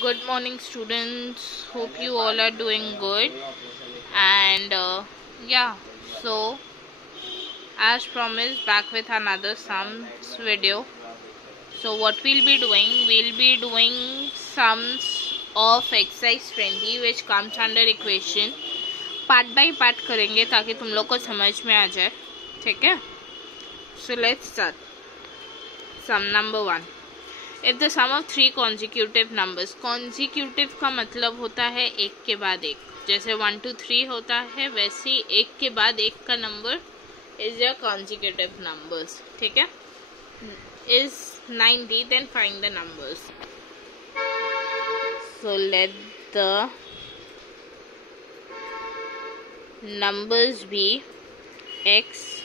Good morning, students. Hope you all are doing good. And yeah, so as promised, back with another sums video. So what we'll be doing sums of exercise 20 which comes under equation. Part by part करेंगे ताकि तुम लोग को समझ में आ जाए. ठीक है. So let's start. Sum number 1. If the sum of three consecutive numbers, consecutive का मतलब होता है एक के बाद एक. जैसे 1 2 3 होता है वैसे ही एक के बाद एक का number is your consecutive numbers. ठीक है. Is 90, then find the numbers. So let the numbers be x,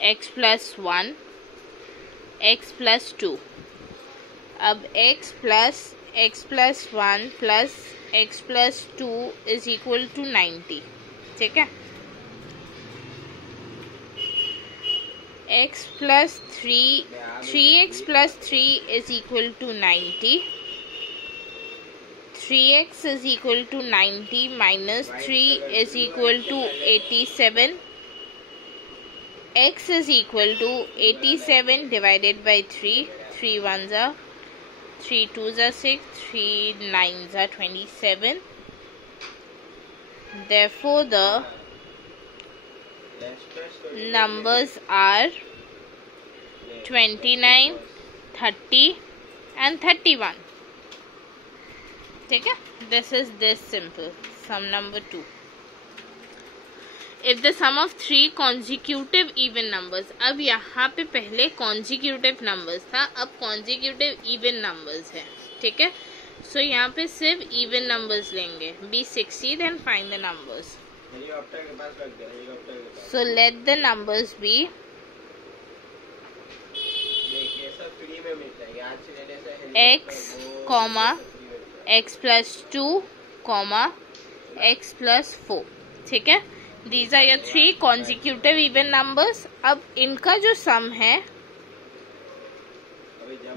x plus 1, x plus 2. अब x plus 1 plus x plus 2 is equal to 90. ठीक है. x plus 3x plus 3 is equal to 90. 3x is equal to 90 minus 3 is equal to 87. X is equal to 87 divided by 3. 3 ones are 3 2s are 6, 3 9s are 27. Therefore, the numbers are 29, 30 and 31. ठीक है. This is this simple. Sum number 2. If the sum of three consecutive even numbers, अब यहाँ पे पहले consecutive numbers था, अब consecutive even numbers है. ठीक है. So यहाँ पे सिर्फ even numbers लेंगे. Be 60, then find the numbers. So let the numbers be x, comma x plus 2, comma x plus 4. ठीक है. These are your three consecutive even numbers. अब इनका जो sum है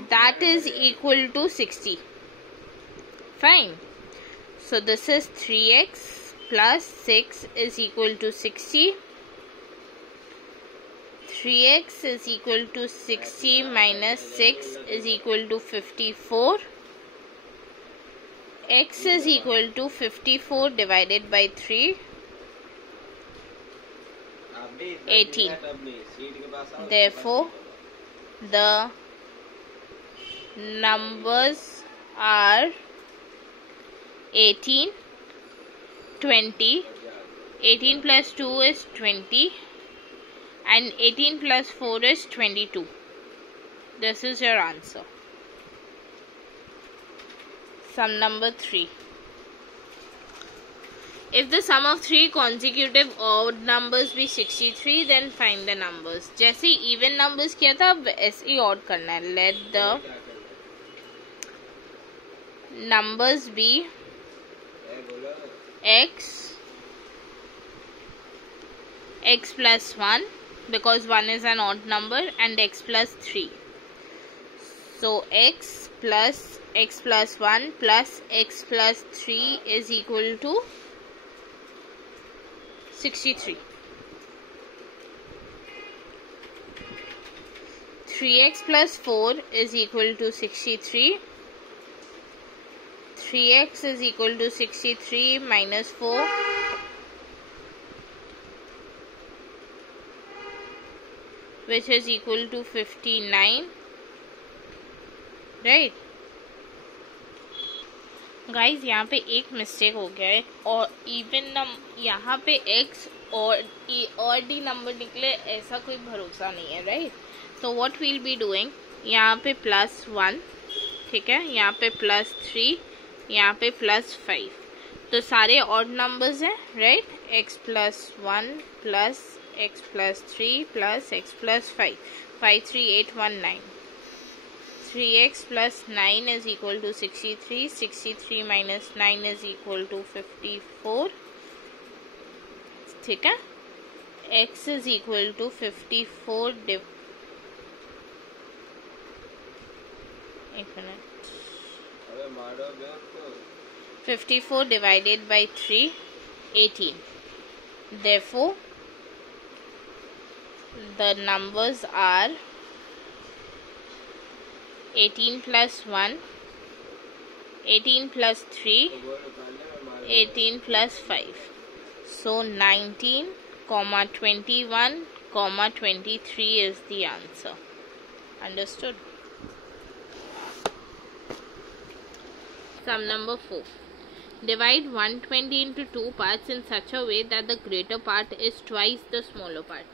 that is equal to 60. Fine. So this is 3x plus 6 is equal to 60. 3x is equal to 60 minus 6 is equal to 54. X is equal to 54 divided by 3. 18. Therefore, the numbers are 18, 20. 18 plus 2 is 20. And 18 plus 4 is 22. This is your answer. Sum number 3. If the sum of three consecutive odd numbers be 63, then find the numbers. जैसे even numbers किया था अब ऐसे ही odd करना है. Let the numbers be x, x plus 1, because 1 is an odd number, and x plus 3. So x plus 1 plus x plus 3 is equal to 63. 3x plus 4 is equal to 63. 3x is equal to 63 minus 4. Which is equal to 59. Right? Guys यहाँ पे एक mistake हो गया है और even यहाँ पे x और डी नंबर निकले ऐसा कोई भरोसा नहीं है. राइट. तो व्हाट वील बी डूइंग, यहाँ पे +1, ठीक है, यहाँ पे +3, यहाँ पे +5. तो सारे ऑड नंबर्स हैं. Right. x plus 1 plus x plus 3 plus x plus 5. 5 3 8 1 9. 3x plus 9 is equal to 63. 63 minus 9 is equal to 54. ठीक है. x is equal to 54 एक minute. 54 divided by 3, 18. Therefore, the numbers are 18 plus 1, 18 plus 3, 18 plus 5. So 19, 21, 23 is the answer. Understood? Sum number 4. Divide 120 into 2 parts in such a way that the greater part is twice the smaller part.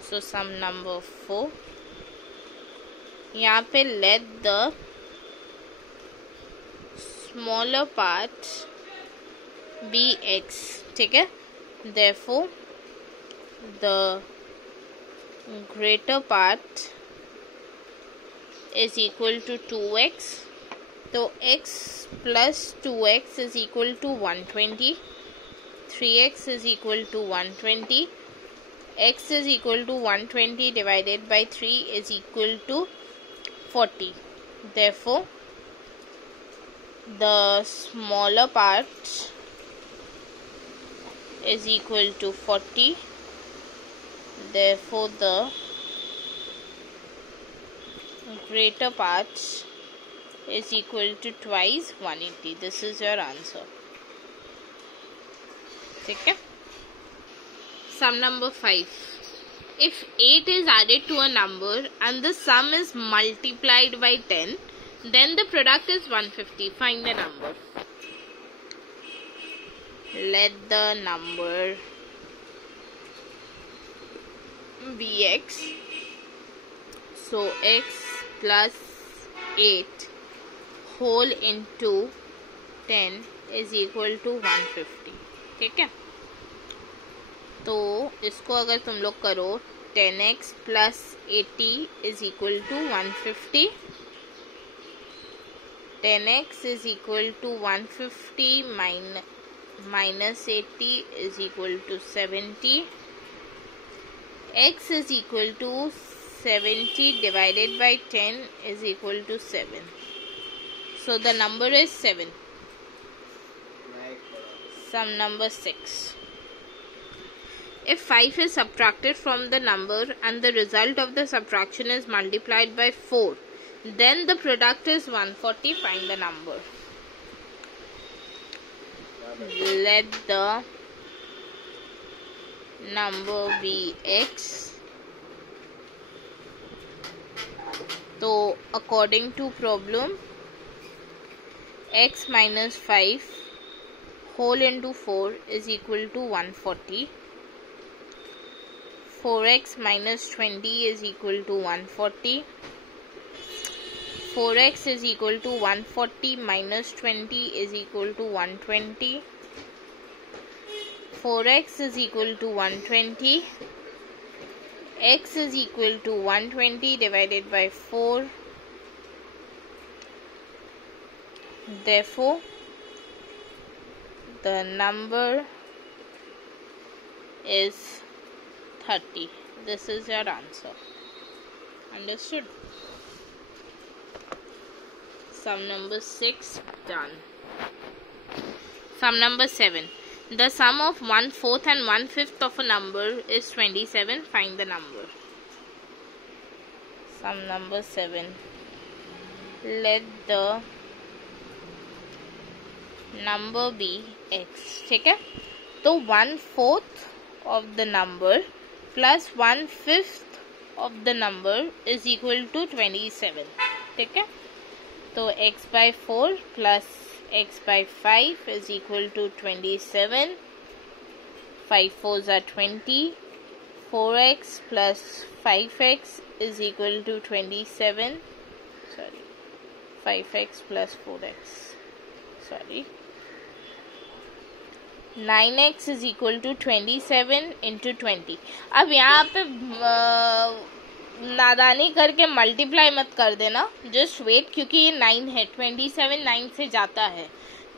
So sum number 4. यहाँ पे let the smaller part be x. ठीक है? Therefore, the greater part is equal to 2x. So x plus 2x is equal to 120. 3x is equal to 120. X is equal to 120 divided by 3 is equal to 40. Therefore, the smaller part is equal to 40. Therefore, the greater part is equal to twice 180. This is your answer. Okay. Sum number 5. If 8 is added to a number and the sum is multiplied by 10, then the product is 150. Find the number. Let the number be x. So x plus 8 whole into 10 is equal to 150. ठीक है? तो इसको अगर तुम लोग करो 10x plus 80 is equal to 150. 10x is equal to 150 minus 80 is equal to 70. X is equal to 70 divided by 10 is equal to 7. So the number is 7. Sum number 6. If 5 is subtracted from the number and the result of the subtraction is multiplied by 4, then the product is 140. Find the number. Let the number be x. So according to problem, x minus 5 whole into 4 is equal to 140. 4x minus 20 is equal to 140. 4x is equal to 140 minus 20 is equal to 120. 4x is equal to 120. X is equal to 120 divided by 4. Therefore, the number is 30. This is your answer. Understood? Sum number 6 done. Sum number 7. The sum of 1/4 and 1/5 of a number is 27. Find the number. Sum number 7. Let the number be x. ठीक है? तो 1/4 of the number plus 1/5 of the number is equal to 27. ठीक है? तो x by 4 plus x by 5 is equal to 27. 5 4s are 20. 4x plus 5x is equal to 27. 5x plus 4x. 9x is equal to 27 into 20. अब यहाँ पे नादानी करके multiply मत कर देना, जस्ट वेट, क्योंकि ये 9 है, 27 9 से जाता है,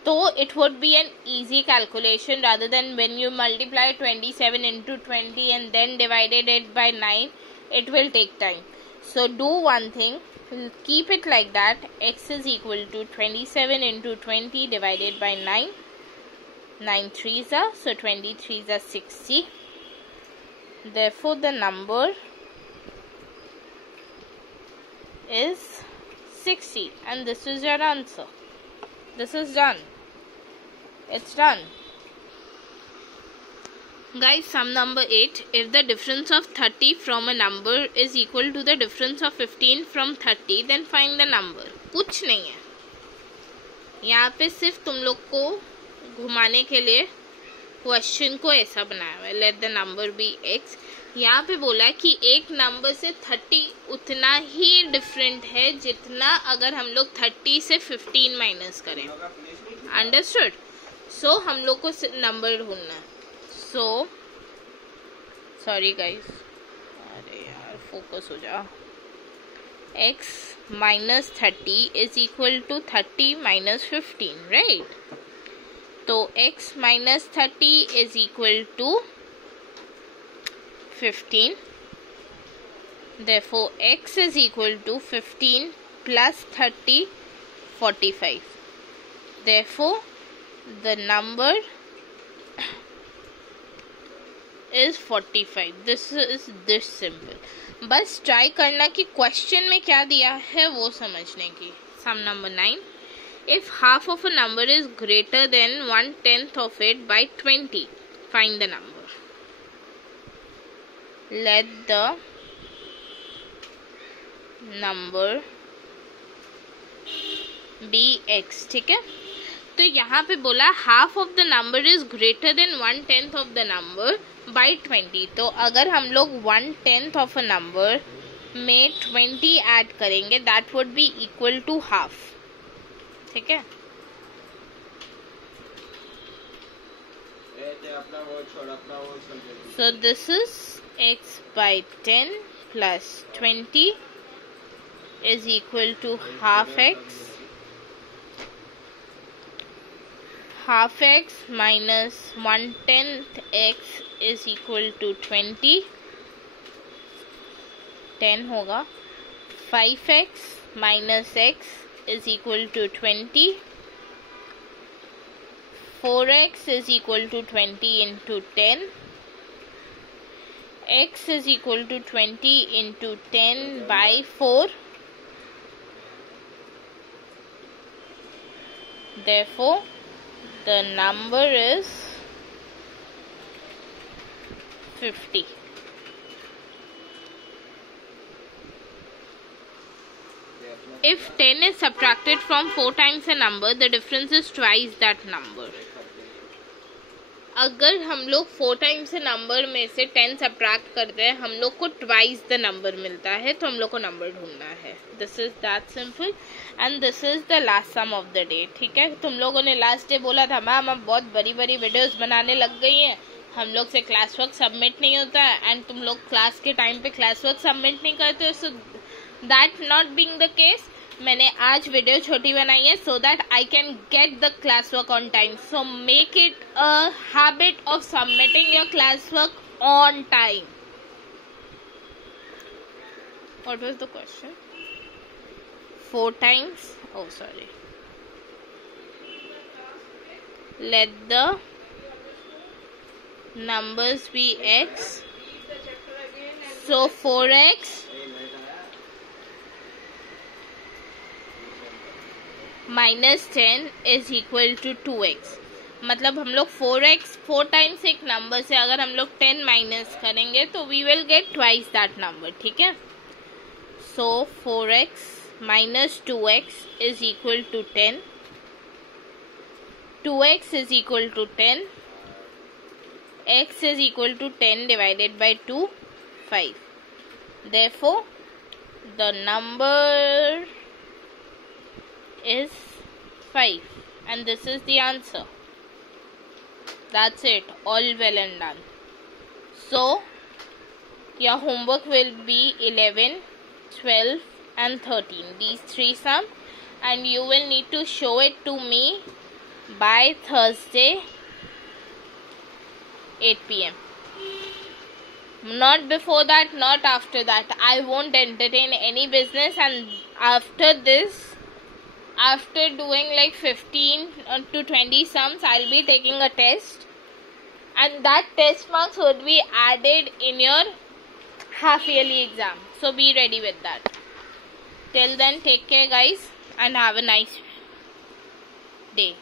तो it would be an easy calculation rather than when you multiply 27 into 20 and then divided it by 9, it will take time. So do one thing, we'll keep it like that. X is equal to 27 into 20 divided by 9. 9 3s are, so 23s are 60. Therefore, the number is 60, and this is your answer. This is done. It's done. Guys, sum number 8. If the difference of 30 from a number is equal to the difference of 15 from 30, then find the number. कुछ नहीं है यहाँ पे, सिर्फ तुम लोग को घुमाने के लिए क्वेश्चन को ऐसा बनाया हुआ है. Let the number be x. यहाँ पे बोला कि एक नंबर से 30 उतना ही डिफरेंट है जितना अगर हम लोग 30 से 15 माइनस करें. अंडरस्टूड? सो हम लोग को नंबर ढूंढना है. सो सॉरी गाइस, अरे यार फोकस हो जा. x minus 30 is equal to 30 minus 15, right? तो x minus 30 is equal to 15. Therefore, x is equal to 15 plus 30, 45. Therefore, the number is 45. This is this simple. बस try करना कि question में क्या दिया है वो समझने की. Sum number 9. If half of a number is greater than 1/10 of it by 20, find the number. Let the number be x. ठीक है, तो यहाँ पे बोला half of the number is greater than 1/10 of the number by 20. तो अगर हम लोग 1/10 ऑफ अ नंबर में 20 ऐड करेंगे, that would be equal to half. ठीक है, so this is x by 10 plus 20 is equal to half x. Half x minus 1/10 x is equal to 20. 10 होगा. 5x minus x is equal to 20. 4x is equal to 20 into 10. X is equal to 20 into 10 by 4. Therefore, the number is 50. If 10 is subtracted from 4 times a number, the difference is twice that number. अगर हम लोग 4 times number में से 10 subtract करते हैं, हम लोग को ट्वाइस द नंबर मिलता है, तो हम लोग को नंबर ढूंढना है. This is that simple and this is the last sum of the day. ठीक है, तुम लोगों ने लास्ट डे बोला था मैम अब बहुत बड़ी बड़ी वीडियोस बनाने लग गई हैं, हम लोग से क्लास वर्क सबमिट नहीं होता है, एंड तुम लोग क्लास के टाइम पे क्लास वर्क सबमिट नहीं करते हो. So that not being the case, मैंने आज वीडियो छोटी बनाई है so that I can get the class work on time. So make it a habit of submitting your class work on time. What was the question? 4 times, oh sorry, let the numbers be x. So 4x minus 10 is equal to 2x. मतलब हम लोग 4x 4 times एक number से अगर हम लोग 10 minus करेंगे तो we will get twice that number. ठीक है, सो 4x minus 2x is equal to 10. 2x is equal to 10. X is equal to 10 divided by 2, 5. Therefore, the number is 5 and this is the answer. That's it, all well and done. So, your homework will be 11, 12 and 13. These 3 sum, and you will need to show it to me by Thursday 8 PM. Not before that, not after that. I won't entertain any business, and after this, after doing like 15 to 20 sums, I'll be taking a test, and that test marks would be added in your half yearly exam. So be ready with that. Till then, take care guys, and have a nice day.